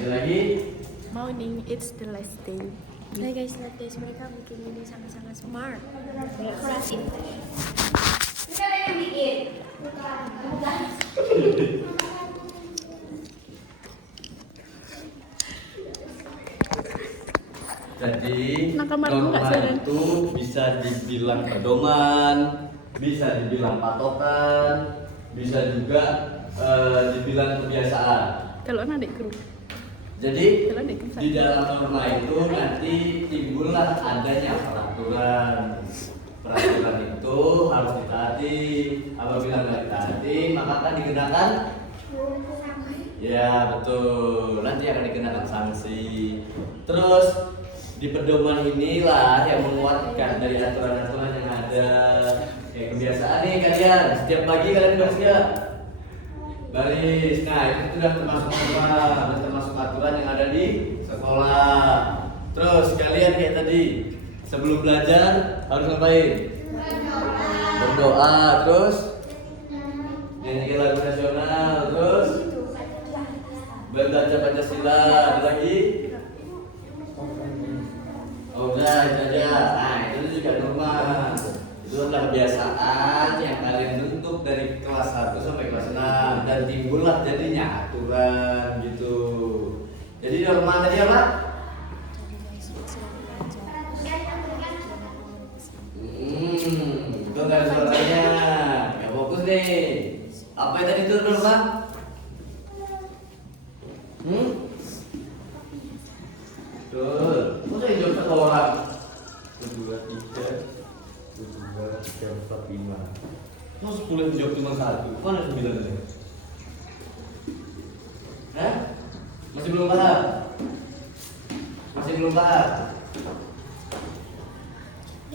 Ada lagi? Morning, it's the last day. Hai guys, lihat guys, mereka bikin ini sangat-sangat smart. Kreatif. Kita yang bikin. Jadi Nah, kamar lu nggak norma seren? itu bisa dibilang pedoman, bisa dibilang patokan, bisa juga dibilang kebiasaan. Kalau adik grup, Jadi kalau adik grup di dalam norma itu nanti timbullah adanya peraturan. Peraturan itu harus ditaati. Apabila nggak ditaati, maka akan dikenakan. Ya betul, nanti akan dikenakan sanksi. Terus di pedoman inilah yang menguatkan dari aturan-aturan yang ada. Kayak kebiasaan nih kalian, setiap pagi kalian baris nggak? Baris. Nah itu sudah termasuk norma, sudah termasuk aturan yang ada di sekolah. Terus kalian kayak tadi, sebelum belajar harus ngapain? Berdoa. Terus nyanyi lagu nasional. Terus baca Pancasila. Ada lagi? Oh udah itu aja. Nah itu juga norma. Itu adalah kebiasaan yang kalian bentuk dari kelas 1 sampai kelas 6 dan timbullah jadinya aturan gitu. Jadi norma tadi apa? Itu nggak ada suaranya. Ya fokus nih. Apa yang tadi itu norma? Betul. Masa yang jawab satu orang? 1, 2, 3, 4, 5. Mau 10 yang jawab cuma 1. Mana 9 nya? Hah? Masih belum paham? Masih belum paham?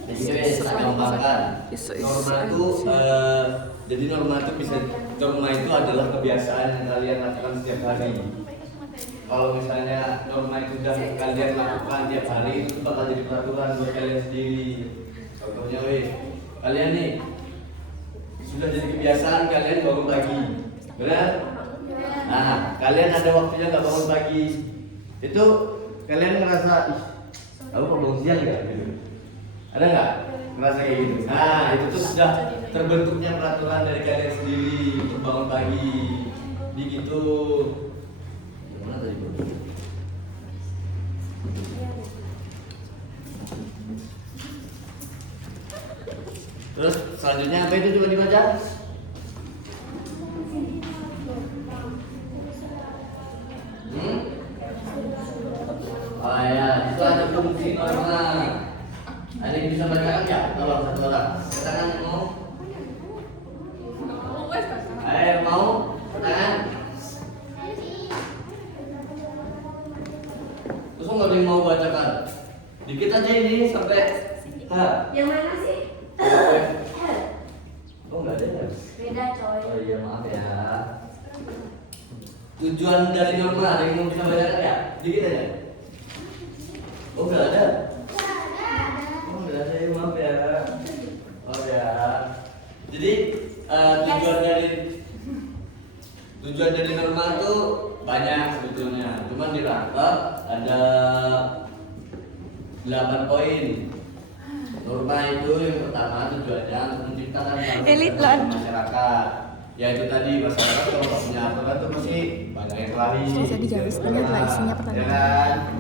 Jadi guys, tak gampangkan. Norma itu jadi norma itu adalah kebiasaan yang kalian lakukan setiap hari. Kalau misalnya norma itu sudah kalian lakukan tiap hari, itu bakal jadi peraturan buat kalian sendiri. Contohnya kalian nih sudah jadi kebiasaan kalian bangun pagi, benar? Nah, kalian ada waktunya nggak bangun pagi, itu kalian ngerasa, aku kok bangun siang ya? Gitu. Ada nggak ngerasa kayak gitu? Nah, itu tuh sudah terbentuknya peraturan dari kalian sendiri untuk bangun pagi, begitu. Gimana tadi bro? Terus selanjutnya apa itu coba dibaca? Oh ya, itu ada fungsi norma. Ada yang bisa bacakan nggak? Tolong satu orang. Katakan yang mau. Ayo mau? Katakan. Terus nggak ada yang mau bacakan? Dikit aja ini sampai H. Yang mana sih? Oh nggak ada ya? Beda coy. Oh iya maaf ya. Tujuan dari norma ada yang mau bisa bacakan ya? Dikit aja. Oh nggak ada. Oh nggak ada ya maaf ya. Oh ya. Jadi tujuan dari norma itu banyak sebetulnya. Cuman dirangkap ada 8 poin. Norma itu yang pertama tujuannya untuk menciptakan masyarakat. Ya itu tadi masyarakat kalau nggak punya aturan tuh pasti banyak yang lari. Bisa dijawab sebenarnya lah isinya pertanyaan. Ya kan?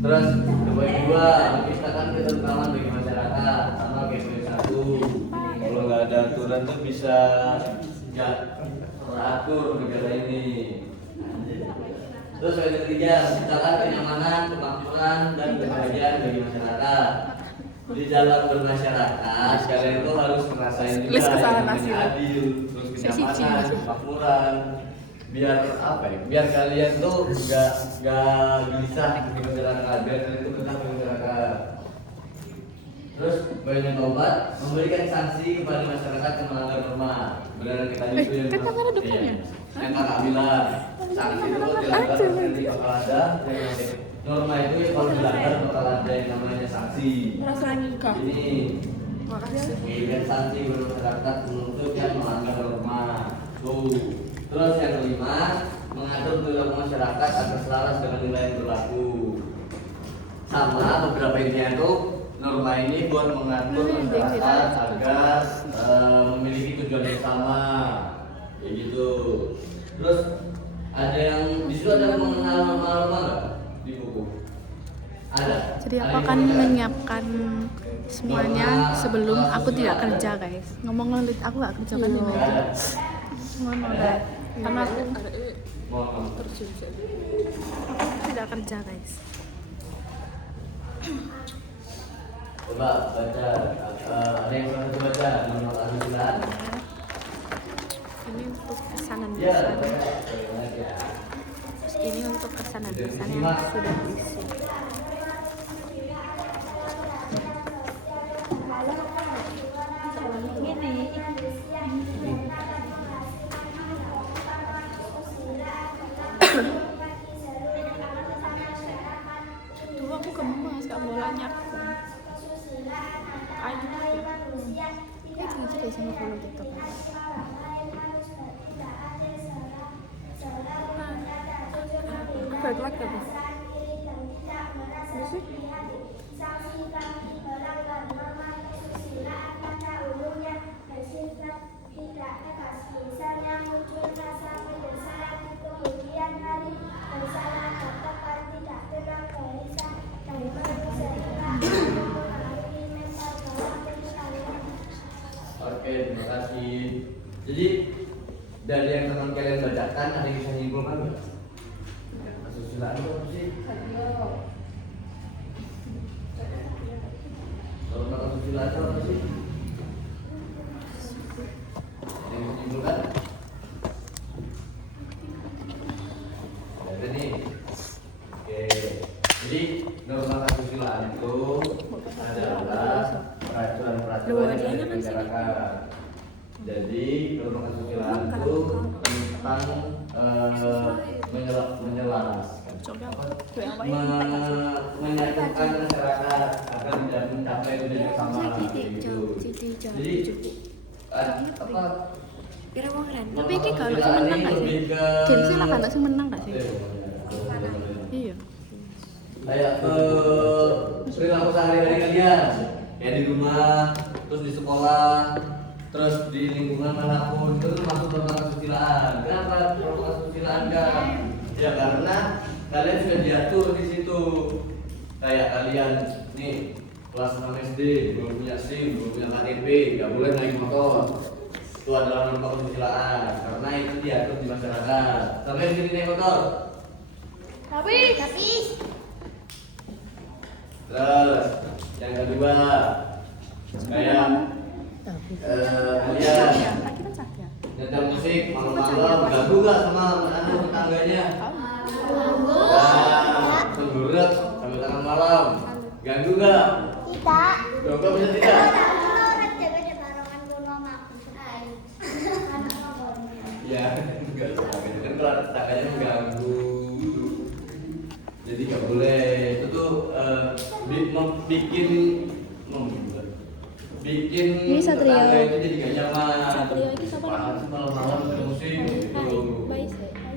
Terus poin 2 menciptakan ketentraman bagi masyarakat sama kayak poin 1. Kalau nggak ada aturan tuh bisa nggak teratur negara ini. Terus poin ketiga menciptakan kenyamanan, kemakmuran dan kebahagiaan bagi masyarakat. Di dalam bermasyarakat kalian tuh harus ngerasain juga yang namanya adil, terus kenyamanan, kemakmuran, biar apa ya? Biar kalian tuh gak gelisah di masyarakat, biar kalian tuh betah di masyarakat. Terus poin yang keempat memberikan sanksi kepada masyarakat yang melanggar norma. Benar kita itu yang kan ada depannya. yang kakak bilang sanksi itu dilanggar nanti bakal ada norma itu yang kalau dilanggar bakal ada yang namanya sanksi. Ini memberikan sanksi kepada masyarakat untuk yang melanggar norma. Tuh. Terus yang kelima mengatur perilaku masyarakat agar selaras dengan nilai yang berlaku. Sama beberapa intinya itu norma ini buat mengatur masyarakat agar memiliki tujuan yang sama, kayak gitu. Terus ada yang di situ ada mengenal norma-norma nggak di buku? Ada. Jadi aku akan menyiapkan semuanya sebelum aku tidak kerja, guys. Ngomong ngelit aku gak kerja kan ini. Ngono deh. Karena aku terjun. Aku tidak kerja, guys. Coba baca, ada yang pernah baca norma keasusilaan? Ini untuk pesanan Ya, pesanan. Terus ini untuk pesanan pesanan sudah diisi. Tuh aku gemes gak mau lanyak. Ayo. Ya jangan deh sama follow TikTok. Baik lagi guys. Oke, terima kasih. Jadi dari yang teman kalian bacakan ada yang bisa menyimpulkan nggak? Kesusilaan itu apa sih? Norma kesusilaan itu apa sih? Ada yang bisa menyimpulkan? Ada nih. Oke, jadi norma kesusilaan itu adalah peraturan-peraturan yang ada di masyarakat. Jadi norma kesusilaan itu tentang menyatukan masyarakat agar tidak mencapai tujuan yang sama gitu. Jadi apa? Tapi ini kalau sih menang gak sih? Game sih lah kalau sih menang gak sih? Iya. Kayak perilaku sehari-hari kalian, kayak di rumah, terus di sekolah, terus di lingkungan manapun itu termasuk norma kesusilaan. Kenapa norma kesusilaan kan? Ya karena kalian sudah diatur di situ. Kayak kalian nih kelas 6 SD belum punya SIM, belum punya KTP, nggak boleh naik motor. Itu adalah norma kesusilaan karena itu diatur di masyarakat. Sampai yang naik motor. Tapi Terus yang kedua kayak kalian nyetel musik malam-malam ganggu gak sama tetangganya? Sengguret sampai tengah malam ganggu gak? Tidak. Ganggu bisa tidak? Ya enggak sebagainya kan kalau ada tetangganya mengganggu, jadi gak boleh. Itu tuh bikin Ini Satrio. tetangga itu jadi gak nyaman. Satrio ini siapa? Panas malam-malam ada musik gitu.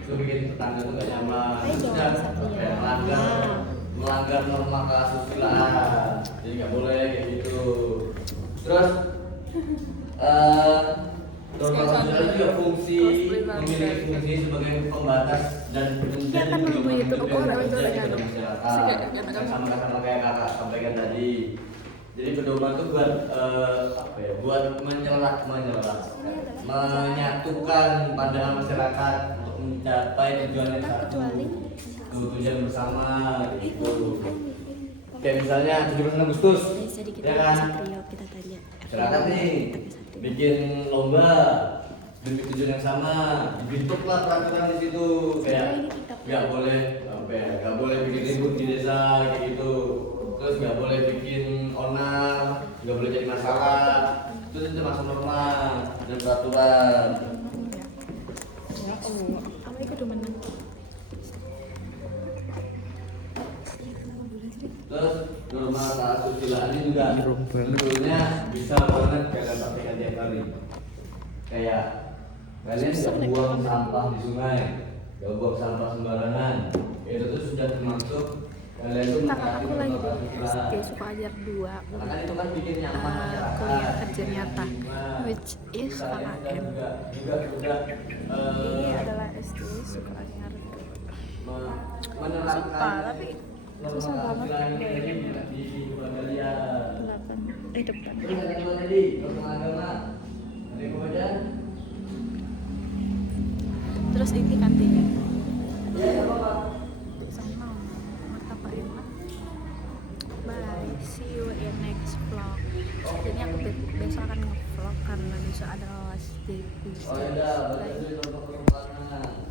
Itu bikin tetangga tuh gak nyaman. Dan kayak melanggar norma keasusilaan. Jadi gak boleh kayak gitu. Terus norma keasusilaan juga memiliki fungsi sebagai pembatas dan penunjang kan juga nunggu itu, menentukan aku kerja orang di masyarakat. Dan sama kayak kakak sampaikan tadi. Jadi pedoman itu buat apa ya? Buat menyatukan pandangan masyarakat untuk mencapai tujuan yang satu, tujuan bersama gitu. Kayak misalnya 17 Agustus, ya kan? Masyarakat nih bikin lomba demi tujuan yang sama, dibentuklah peraturan di situ kayak nggak boleh apa ya, nggak boleh bikin ribut di desa kayak gitu. Terus nggak boleh bikin onar, nggak boleh jadi masalah. Itu termasuk norma dan peraturan. Apa itu udah menang? Terus norma keasusilaan ini juga sebetulnya bisa banget kalian praktekkan tiap hari. Kayak kalian nggak buang sampah di sungai, gak buang sampah sembarangan. Itu tuh sudah termasuk kalian tuh Kakak mengkaji aku lagi protokol di kesehatan. SD suka ajar 2 Karena kan itu kan bikin nyaman masyarakat. kuliah kerja nyata, Nah, which is kita KKN. juga Ini adalah SD suka ajar 2. menerapkan Suka, tapi susah banget di kehidupan kalian. belakang depan. Terus ada dua tadi, tentang agama. Ada yang mau baca? Terus ini kantinnya Ya, ya apa? di sana, martabak enak. Bye, see you in next vlog. Jadi aku besok akan nge-vlog karena besok ada last day quiz. Oh ya udah, berarti itu untuk perempuan.